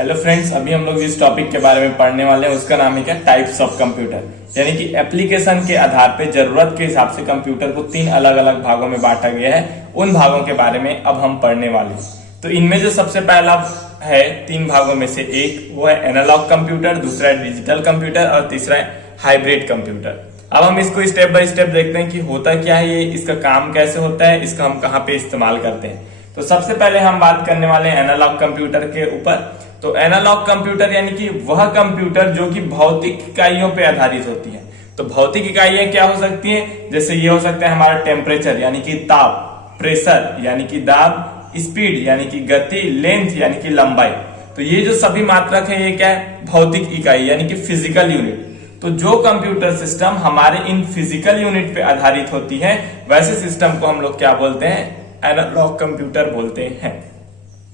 Hello friends, अभी हम लोग जिस टॉपिक के बारे में पढ़ने वाले हैं उसका नाम है क्या, टाइप्स ऑफ कंप्यूटर। यानी कि एप्लीकेशन के आधार पे जरूरत के हिसाब से कंप्यूटर को 3 अलग अलग भागों में बांटा गया है। उन भागों के बारे में अब हम पढ़ने वाले हैं। तो इनमें जो सबसे पहला है 3 भागों में से एक, वो है एनालॉग कंप्यूटर, दूसरा है डिजिटल कंप्यूटर और तीसरा है हाइब्रिड कंप्यूटर। अब हम इसको स्टेप बाय स्टेप देखते हैं कि होता क्या है ये, इसका काम कैसे होता है, इसका हम कहाँ पे इस्तेमाल करते हैं। तो सबसे पहले हम बात करने वाले हैं एनालॉग कंप्यूटर के ऊपर। तो एनालॉग कंप्यूटर यानी कि वह कंप्यूटर जो कि भौतिक इकाइयों पे आधारित होती है। तो भौतिक इकाइयां क्या हो सकती हैं, जैसे ये हो सकता है हमारा टेम्परेचर यानी कि ताप, प्रेशर यानी कि दाब, स्पीड यानी कि गति, लेंथ यानी कि लंबाई। तो ये जो सभी मात्रक है ये क्या है, भौतिक इकाई यानी कि फिजिकल यूनिट। तो जो कंप्यूटर सिस्टम हमारे इन फिजिकल यूनिट पे आधारित होती है वैसे सिस्टम को हम लोग क्या बोलते हैं, एनालॉग कंप्यूटर बोलते हैं।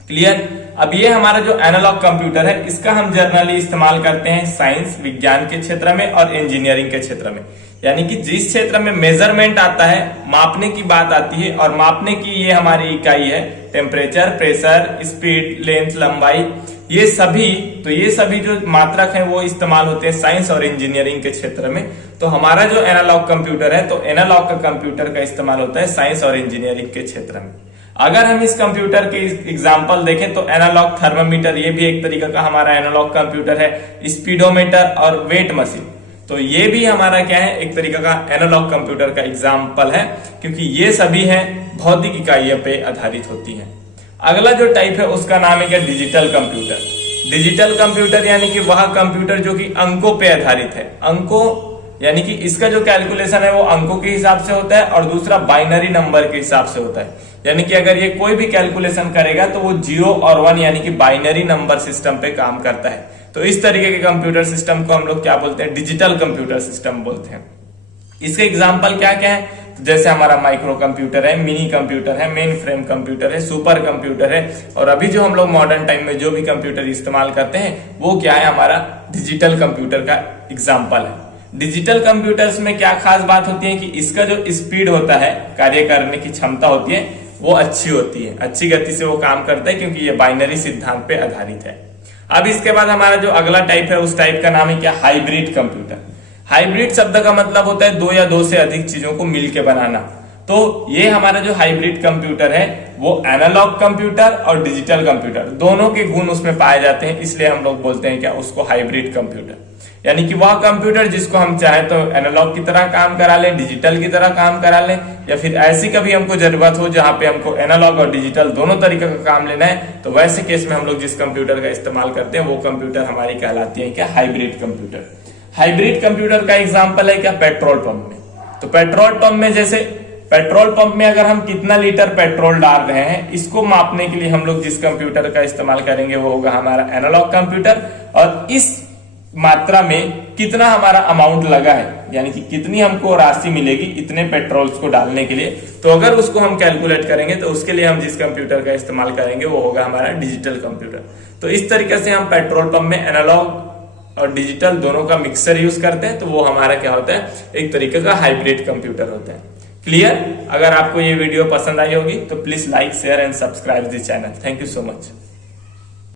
क्लियर। अब ये हमारा जो एनालॉग कंप्यूटर है इसका हम जनरली इस्तेमाल करते हैं साइंस, विज्ञान के क्षेत्र में और इंजीनियरिंग के क्षेत्र में। यानी कि जिस क्षेत्र में मेजरमेंट आता है, मापने की बात आती है, और मापने की ये हमारी इकाई है टेम्परेचर, प्रेशर, स्पीड, लेंथ, लंबाई, ये सभी जो मात्रक हैं वो इस्तेमाल होते हैं साइंस और इंजीनियरिंग के क्षेत्र में। तो हमारा जो एनालॉग कंप्यूटर है, तो एनालॉग का कंप्यूटर का इस्तेमाल होता है साइंस और इंजीनियरिंग के क्षेत्र में। अगर हम इस कंप्यूटर के एग्जाम्पल देखें तो एनालॉग थर्मामीटर, ये भी एक तरीका का हमारा एनालॉग कंप्यूटर है। स्पीडोमीटर और वेट मशीन, तो ये भी हमारा क्या है, एक तरीका का एनालॉग कंप्यूटर का एग्जाम्पल है, क्योंकि ये सभी हैं भौतिक इकाइयों पे आधारित होती हैं। अगला जो टाइप है उसका नाम है क्या, डिजिटल कंप्यूटर। डिजिटल कंप्यूटर यानी कि वह कंप्यूटर जो कि अंकों पे आधारित है। अंकों यानी कि इसका जो कैलकुलेशन है वो अंकों के हिसाब से होता है, और दूसरा बाइनरी नंबर के हिसाब से होता है। यानी कि अगर ये कोई भी कैलकुलेशन करेगा तो वो 0 और 1 यानी कि बाइनरी नंबर सिस्टम पे काम करता है। तो इस तरीके के कंप्यूटर सिस्टम को हम लोग क्या बोलते हैं, डिजिटल कंप्यूटर सिस्टम बोलते हैं। इसके एग्जाम्पल क्या क्या है, तो जैसे हमारा माइक्रो कंप्यूटर है, मिनी कंप्यूटर है, मेन फ्रेम कंप्यूटर है, सुपर कंप्यूटर है, और अभी जो हम लोग मॉडर्न टाइम में जो भी कंप्यूटर इस्तेमाल करते हैं वो क्या है, हमारा डिजिटल कंप्यूटर का एग्जाम्पल है। डिजिटल कंप्यूटर्स में क्या खास बात होती है कि इसका जो स्पीड होता है, कार्य करने की क्षमता होती है, वो अच्छी होती है, अच्छी गति से वो काम करता है, क्योंकि ये बाइनरी सिद्धांत पे आधारित है। अब इसके बाद हमारा जो अगला टाइप है उस टाइप का नाम है क्या, हाइब्रिड कंप्यूटर। हाइब्रिड शब्द का मतलब होता है 2 या 2 से अधिक चीजों को मिलके बनाना। तो ये हमारा जो हाइब्रिड कंप्यूटर है वो एनालॉग कंप्यूटर और डिजिटल कंप्यूटर दोनों के गुण उसमें पाए जाते हैं, इसलिए हम लोग बोलते हैं क्या, उसको हाइब्रिड कंप्यूटर। यानी कि वह कंप्यूटर जिसको हम चाहे तो एनालॉग की तरह काम करा लें, डिजिटल की तरह काम करा लें, या फिर ऐसी कभी हमको जरूरत हो जहां पे हमको एनालॉग और डिजिटल दोनों तरीके का काम लेना है, तो वैसे केस में हम लोग जिस कंप्यूटर का इस्तेमाल करते हैं वो कंप्यूटर हमारी कहलाती है क्या, हाइब्रिड कंप्यूटर। हाइब्रिड कंप्यूटर का एग्जाम्पल है क्या, पेट्रोल पंप में। तो पेट्रोल पंप में, जैसे पेट्रोल पंप में अगर हम कितना लीटर पेट्रोल डाल रहे हैं, इसको मापने के लिए हम लोग जिस कंप्यूटर का इस्तेमाल करेंगे वो होगा हमारा एनालॉग कंप्यूटर। और इस मात्रा में कितना हमारा अमाउंट लगा है, यानी कि कितनी हमको राशि मिलेगी इतने पेट्रोल को डालने के लिए, तो अगर उसको हम कैलकुलेट करेंगे तो उसके लिए हम जिस कंप्यूटर का इस्तेमाल करेंगे वो होगा हमारा डिजिटल कंप्यूटर। तो इस तरीके से हम पेट्रोल पंप में एनालॉग और डिजिटल दोनों का मिक्सर यूज करते हैं, तो वो हमारा क्या होता है, एक तरीके का हाइब्रिड कंप्यूटर होता है। क्लियर। अगर आपको ये वीडियो पसंद आई होगी तो please like, share and subscribe this channel. Thank you so much.